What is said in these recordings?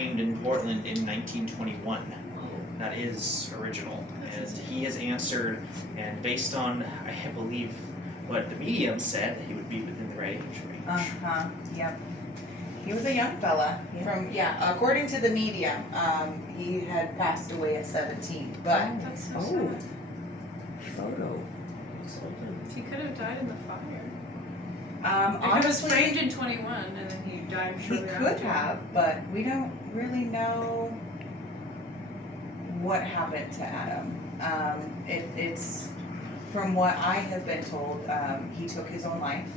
framed in Portland in 1921. That is original. And he has answered, and based on, I believe, what the medium said, he would be within the range. Yep. He was a young fella according to the medium, he had passed away at 17, but. That's so sad. Photo. He could have died in the fire. If Honestly, it was framed in 21 and then he died he shortly could after. have, but we don't really know what happened to Adam. It's from what I have been told, he took his own life,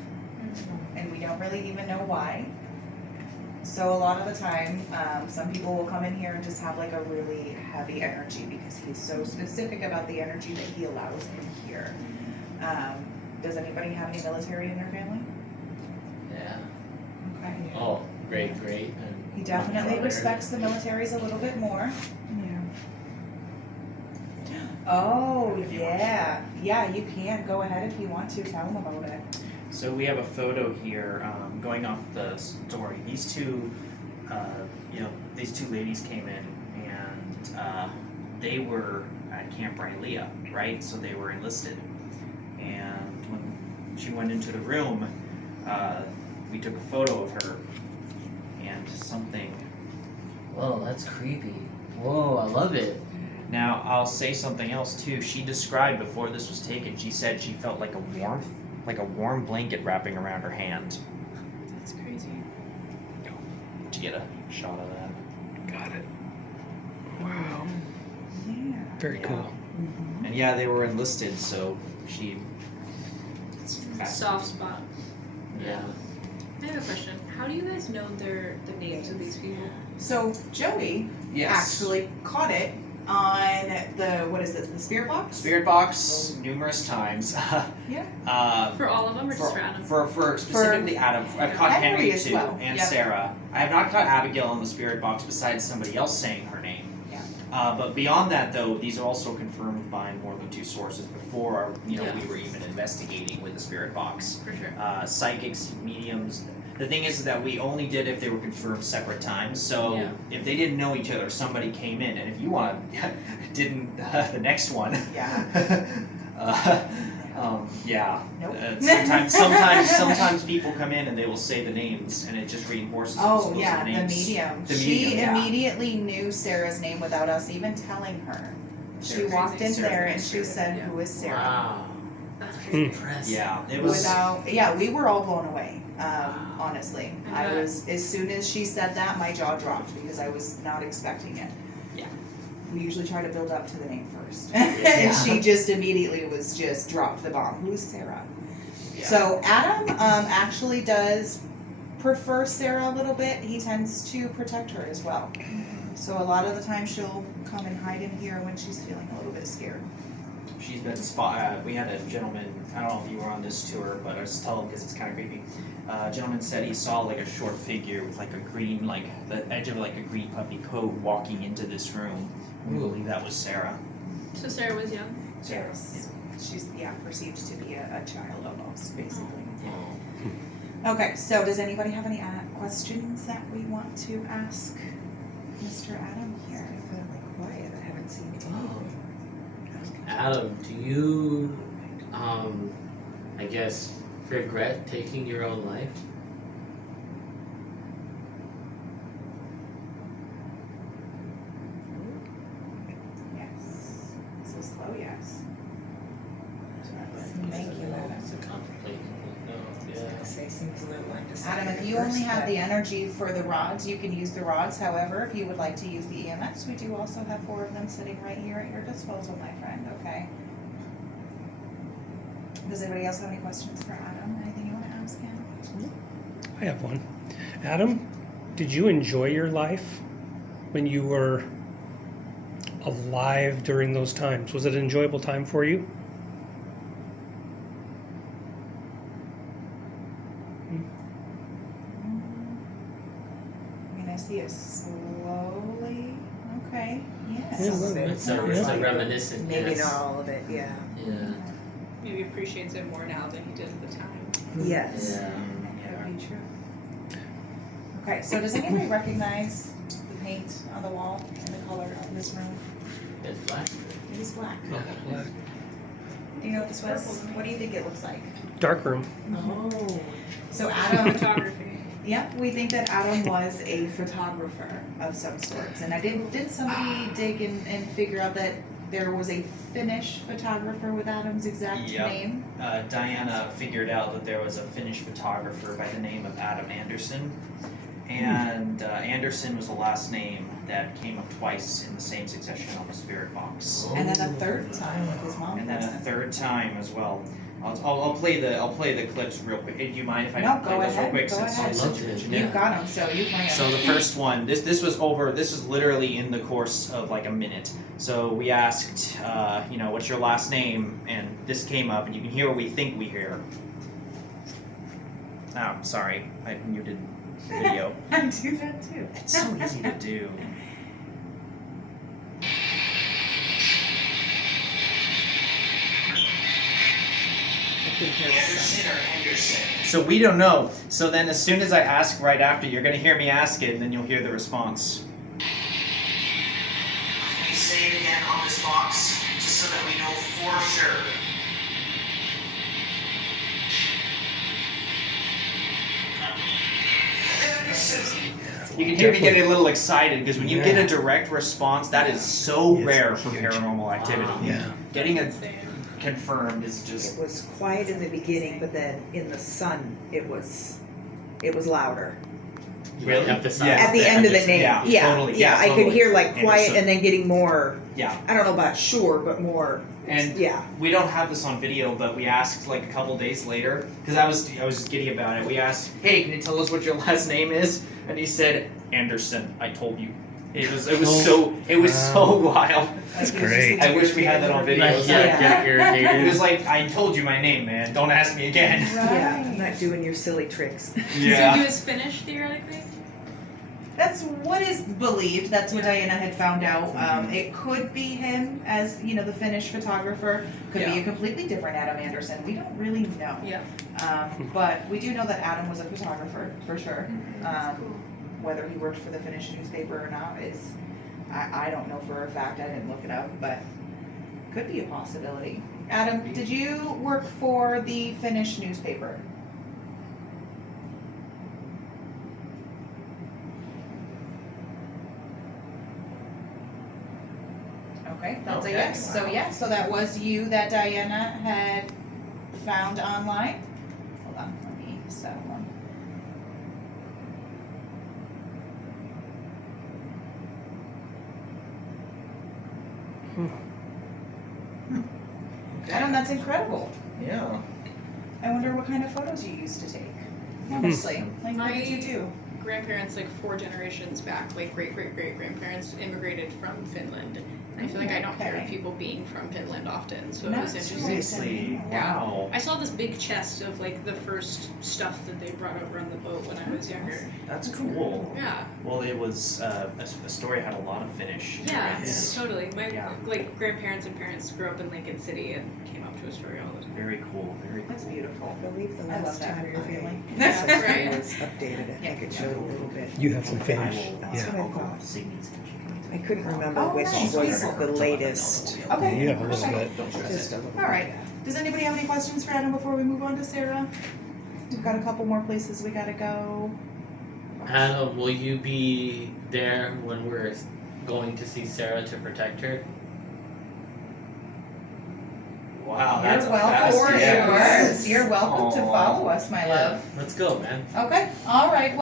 and we don't really even know why. So a lot of the time, some people will come in here and just have like a really heavy energy because he's so specific about the energy that he allows in here. Does anybody have any military in their family? Yeah. Okay. Oh, great. And He definitely brother. respects the militaries a little bit more. Yeah. Oh, yeah. Yeah, you can. Go ahead if you want to. Tell them about it. So we have a photo here, going off the story. These two ladies came in, and they were at Camp Rylea, right? So they were enlisted. And when she went into the room, we took a photo of her, and something. Whoa, that's creepy. Whoa, I love it. Now, I'll say something else too. She described before this was taken, she said she felt like a warm blanket wrapping around her hand. That's crazy. Did you get a shot of that? Got it. Wow. Yeah. Very cool. And yeah, they were enlisted, so she. Soft spot. Yeah. I have a question. How do you guys know the names of these people? So Joey actually caught it on the spirit box? Spirit box numerous times. Yeah. For all of them or just for Adam? For specifically Adam. I've caught Henry Henry as too, well. and Yep. Sarah. I have not caught Abigail on the spirit box besides somebody else saying her name. Yeah. But beyond that, though, these are also confirmed by more than two sources before Yeah. we were even investigating with the spirit box. For sure. Psychics, mediums. The thing is that we only did if they were confirmed separate times. So Yeah. if they didn't know each other, somebody came in, and if you want didn't the next one. Yeah. Yeah. Nope. Sometimes people come in and they will say the names, and it just reinforces Oh those yeah, are the names. medium. The She medium, yeah. immediately knew Sarah's name without us even telling her. She Sarah's walked in Sarah's there name. and she said, Yeah. "Who is Sarah?" Wow. That's crazy. Impressive. Yeah, it was. We were all blown away. Honestly, I I bet. was. As soon as she said that, my jaw dropped because I was not expecting it. Yeah. We usually try to build up to the name first, Yeah. and she just immediately was just dropped the bomb. Who's Sarah? Yeah. So Adam actually does prefer Sarah a little bit. He tends to protect her as well. So a lot of the time she'll come and hide in here when she's feeling a little bit scared. She's been we had a gentleman, I don't know if you were on this tour, but I'll just tell him because it's kind of creepy. A gentleman said he saw like a short figure with like a green, like the edge of like a green puffy coat walking into this room. We believe that was Sarah. So Sarah was young? Yes. She's perceived to be a child almost, basically. Okay, so does anybody have any questions that we want to ask Mr. Adam here? I feel like quiet. I haven't seen anything. Adam, do you, I guess, regret taking your own life? Yes. So slow, yes. Thank you, Adam. It's a contemplating. No, I was yeah. gonna say, seems a little undecided. Adam, if at you first, only have but the energy for the rods, you can use the rods. However, if you would like to use the EMS, we do also have 4 of them sitting right here at your disposal, my friend, okay? Does anybody else have any questions for Adam? Anything you want to ask him? I have one. Adam, did you enjoy your life when you were alive during those times? Was it an enjoyable time for you? I mean, I see it slowly. Okay, yes. Yeah, Some of it. It's a Yeah. reminiscent. Maybe yes. not all of it, yeah. Yeah. Maybe appreciates it more now than he did at the time. Yes. Yeah. That could be true. Okay, so does anybody recognize the paint this room? It's black. It is black. Black. Do you know what this was? What do you think it looks like? Dark room. Oh. So Adam, Photography. yep, we think that Adam was a photographer of some sorts. And did somebody dig and figure out that there was a Finnish photographer with Adam's exact Yep. name? Diana figured out that there was a Finnish photographer by the name of Adam Anderson. And Anderson was the last name that came up twice in the same succession on the spirit box. And then a third time with his mom. And then a third time as well. I'll play the clips real quick. Do you mind if I No, play go those real ahead, quick go since ahead. since you mentioned it? You've got them, so you play 'em. So the first one, this was literally in the course of like a minute. So we asked, what's your last name, and this came up, and you can hear what we think we hear. Oh, sorry, I muted the video. I do that too. It's so easy to do. Anderson or Henderson? So we don't know. So then as soon as I ask right after, you're going to hear me ask it, and then you'll hear the response. Can you say it again on this box, just so that we know for sure? You can hear me get a little excited, because when you get a direct response, that is so rare for paranormal activity. Yeah. Getting it confirmed is just... It was quiet in the beginning, but then in the sun, it was louder. Really? Emphasize At the end of the name, Yeah, totally. Yeah, I totally. could hear like quiet Anderson. and then getting more. Yeah. I don't know about sure, but more. And yeah. we don't have this on video, but we asked like a couple days later, because I was just giddy about it. We asked, "Hey, can you tell us what your last name is?" And he said, "Anderson." I told you. It was so wild. That's great. I wish we had that on video. Like, It's yeah, like- get irritated. It was like, I told you my name, man. Don't ask me again. Yeah, I'm not doing your silly tricks. So he was Finnish, theoretically? That's what is believed. That's what Diana had found out. It could be him as, the Finnish photographer. Could be a completely different Adam Anderson. We don't really know. Yeah. But we do know that Adam was a photographer, for sure. Whether he worked for the Finnish newspaper or not is, I don't know for a fact. I didn't look it up, but could be a possibility. Adam, did you work for the Finnish newspaper? Okay, that's a Okay, yes. So wow. so that was you that Diana had found online. Hold on, let me set one. Adam, that's incredible. Yeah. I wonder what kind of photos you used to take. Honestly, like what did you do? Grandparents, like 4 generations back, like great-great-great-grandparents immigrated from Finland. And I feel like I don't hear of people being from Finland often, so it was interesting. Seriously. Yeah. Wow. I saw this big chest of like the first stuff that they brought over on the boat when I was younger. That's cool. Yeah, Well, it was Astoria had a lot of Finnish. yeah, immigrants. totally. My Yeah. like grandparents and parents grew up in Lincoln City and came up to Astoria all the time. Very cool. Very cool. That's beautiful. I believe the I love last that time for your family. Yeah, census right. was updated, I think it showed a little bit. You have some Finnish. That's Yeah. what I thought. Signy's I couldn't remember Oh, which nice. was the latest. Okay. You have a little bit. Just a little. All right. Does anybody have any questions for Adam before we move on to Sarah? We've got a couple more places we gotta go. Adam, will you be there when we're going to see Sarah to protect her? Wow, You're that's a welcome. fast Of yes. course. You're welcome to Aw. follow us, my love. Let's go, man. Okay. All right.